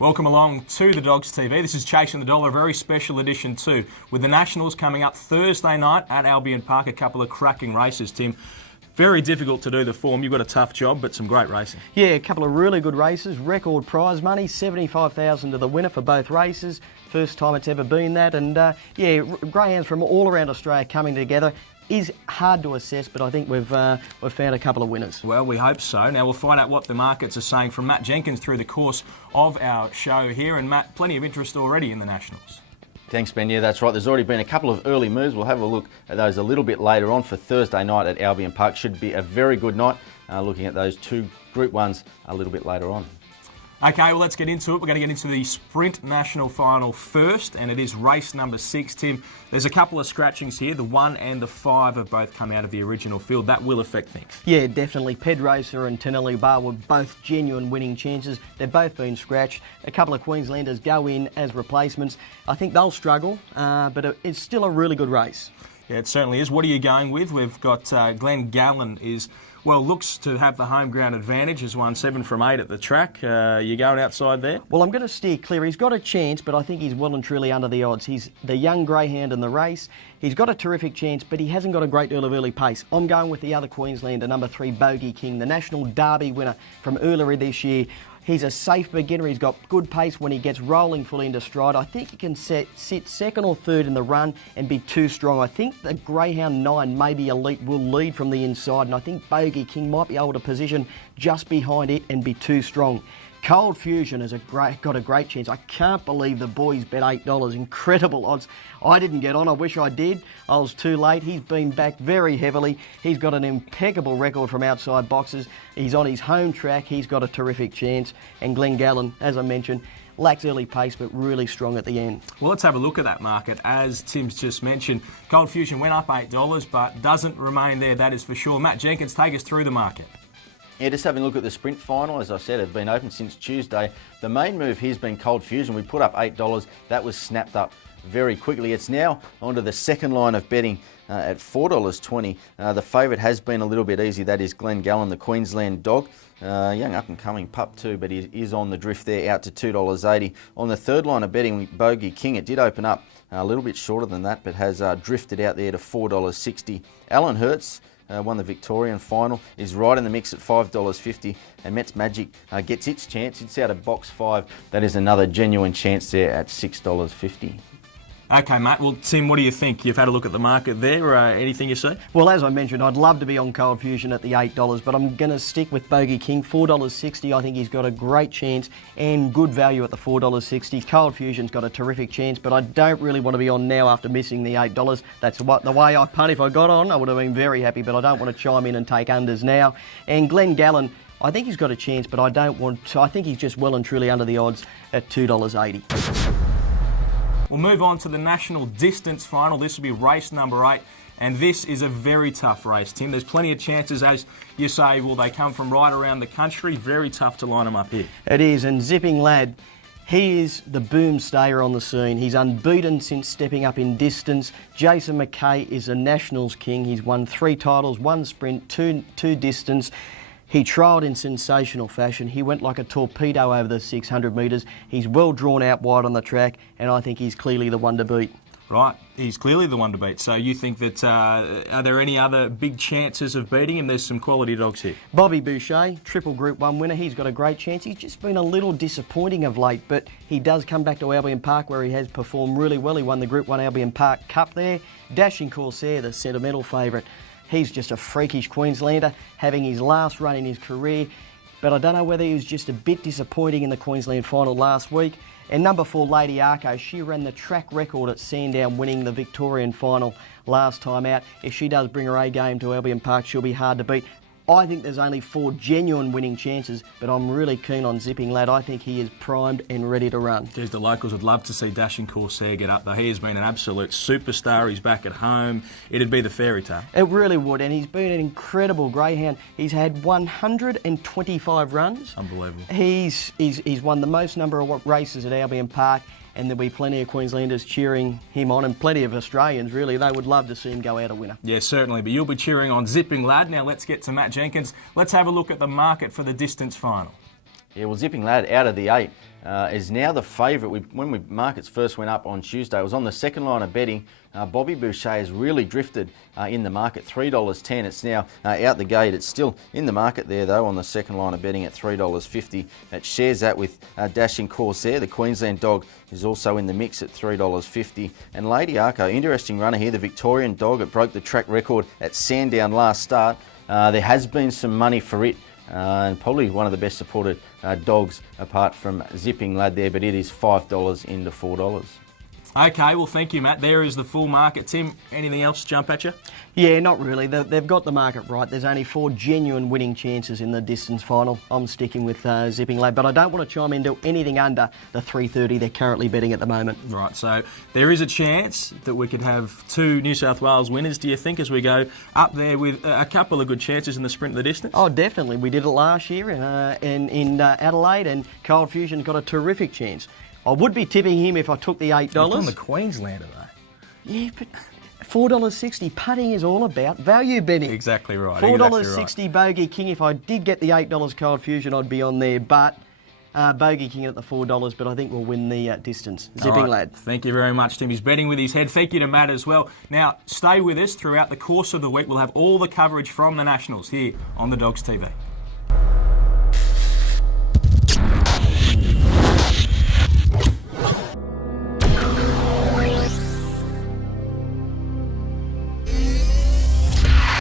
Welcome along to the Dogs TV. This is Chasing the Dollar, a very special edition too, with the Nationals coming up Thursday night at Albion Park. A couple of cracking races, Tim. Very difficult to do the form. You've got a tough job, but some great racing. Yeah, a couple of really good races. Record prize money, $75,000 to the winner for both races. First time it's ever been that. And yeah, greyhounds from all around Australia coming together. Is hard to assess, but I think we've found a couple of winners. Well, we hope so. Now we'll find out what the markets are saying from Matt Jenkins through the course of our show here. And Matt, plenty of interest already in the Nationals. Thanks, Ben. Yeah, that's right. There's already been a couple of early moves. We'll have a look at those a little bit later on for Thursday night at Albion Park. Should be a very good night. Looking at those two Group 1s a little bit later on. Okay, well, let's get into it. We're going to get into the Sprint National Final first, and it is race number 6, Tim. There's a couple of scratchings here. The 1 and the 5 have both come out of the original field. That will affect things. Yeah, definitely. Pedrosa and Tenelli Bar were both genuine winning chances. They've both been scratched. A couple of Queenslanders go in as replacements. I think they'll struggle, but it's still a really good race. Yeah, it certainly is. What are you going with? We've got Glenn Gallen looks to have the home ground advantage. Has won 7 from 8 at the track. You going outside there? Well, I'm going to steer clear. He's got a chance, but I think he's well and truly under the odds. He's the young greyhound in the race. He's got a terrific chance, but he hasn't got a great deal of early pace. I'm going with the other Queenslander, number 3, Bogey King, the National Derby winner from earlier this year. He's a safe beginner. He's got good pace when he gets rolling fully into stride. I think he can sit second or third in the run and be too strong. I think the Greyhound 9, maybe Elite, will lead from the inside, and I think Bogey King might be able to position just behind it and be too strong. Cold Fusion has got a great chance. I can't believe the boys bet $8. Incredible odds. I didn't get on. I wish I did. I was too late. He's been backed very heavily. He's got an impeccable record from outside boxes. He's on his home track. He's got a terrific chance. And Glenn Gallen, as I mentioned, lacks early pace but really strong at the end. Well, let's have a look at that market. As Tim's just mentioned, Cold Fusion went up $8 but doesn't remain there, that is for sure. Matt Jenkins, take us through the market. Yeah, just having a look at the Sprint Final, as I said, have been open since Tuesday. The main move here has been Cold Fusion. We put up $8. That was snapped up very quickly. It's now onto the second line of betting at $4.20. The favourite has been a little bit easy. That is Glenn Gallen, the Queensland dog. Young up-and-coming pup too, but he is on the drift there, out to $2.80. On the third line of betting, Bogey King, it did open up a little bit shorter than that, but has drifted out there to $4.60. Alan Hertz won the Victorian final, is right in the mix at $5.50, and Mets Magic gets its chance. It's out of box 5. That is another genuine chance there at $6.50. Okay, mate. Well, Tim, what do you think? You've had a look at the market there. Anything you see? Well, as I mentioned, I'd love to be on Cold Fusion at the $8, but I'm going to stick with Bogey King, $4.60. I think he's got a great chance and good value at the $4.60. Cold Fusion's got a terrific chance, but I don't really want to be on now after missing the $8. That's the way I punt. If I got on, I would have been very happy, but I don't want to chime in and take unders now. And Glenn Gallen, I think he's got a chance, but I don't want to. I think he's just well and truly under the odds at $2.80. We'll move on to the National Distance Final. This will be race number 8, and this is a very tough race, Tim. There's plenty of chances, as you say, they come from right around the country. Very tough to line them up here. It is, and Zipping Lad, he is the boomstayer on the scene. He's unbeaten since stepping up in distance. Jason McKay is a Nationals king. He's won 3 titles, 1 sprint, 2 distance. He trialled in sensational fashion. He went like a torpedo over the 600 metres. He's well drawn out wide on the track, and I think he's clearly the one to beat. Right, he's clearly the one to beat. So you think that, are there any other big chances of beating him? There's some quality dogs here. Bobby Boucher, triple Group 1 winner. He's got a great chance. He's just been a little disappointing of late, but he does come back to Albion Park where he has performed really well. He won the Group 1 Albion Park Cup there. Dashing Corsair, the sentimental favourite. He's just a freakish Queenslander, having his last run in his career. But I don't know whether he was just a bit disappointing in the Queensland final last week. And number 4, Lady Arco, she ran the track record at Sandown, winning the Victorian final last time out. If she does bring her A game to Albion Park, she'll be hard to beat. I think there's only 4 genuine winning chances, but I'm really keen on Zipping Lad. I think he is primed and ready to run. Geez, the locals would love to see Dashing Corsair get up, though. He has been an absolute superstar. He's back at home. It'd be the fairy tale. It really would, and he's been an incredible greyhound. He's had 125 runs. Unbelievable. He's won the most number of races at Albion Park, and there'll be plenty of Queenslanders cheering him on, and plenty of Australians, really. They would love to see him go out a winner. Yeah, certainly, but you'll be cheering on Zipping Lad. Now let's get to Matt Jenkins. Let's have a look at the market for the distance final. Yeah, well, Zipping Lad out of the 8 is now the favourite. When markets first went up on Tuesday, it was on the second line of betting. Bobby Boucher has really drifted in the market, $3.10. It's now out the gate. It's still in the market there, though, on the second line of betting at $3.50. It shares that with Dashing Corsair. The Queensland dog is also in the mix at $3.50. And Lady Arco, interesting runner here, the Victorian dog. It broke the track record at Sandown last start. There has been some money for it. And probably one of the best supported dogs apart from Zipping Lad there, but it is $5 into $4. Okay, well, thank you, Matt. There is the full market. Tim, anything else jump at you? Yeah, not really. They've got the market right. There's only 4 genuine winning chances in the distance final. I'm sticking with Zipping Lad, but I don't want to chime into anything under the 330 they're currently betting at the moment. Right, so there is a chance that we could have 2 New South Wales winners, do you think, as we go up there with a couple of good chances in the sprint of the distance? Oh, definitely. We did it last year in Adelaide, and Cold Fusion's got a terrific chance. I would be tipping him if I took the $8. He's on the Queenslander, though. Yeah, but $4.60 putting is all about value betting. Exactly right. $4.60 Bogey King. If I did get the $8 Cold Fusion, I'd be on there. But Bogey King at the $4, but I think we'll win the distance. Zipping Lad. Thank you very much, Tim. He's betting with his head. Thank you to Matt as well. Now, stay with us throughout the course of the week. We'll have all the coverage from the Nationals here on the Dogs TV.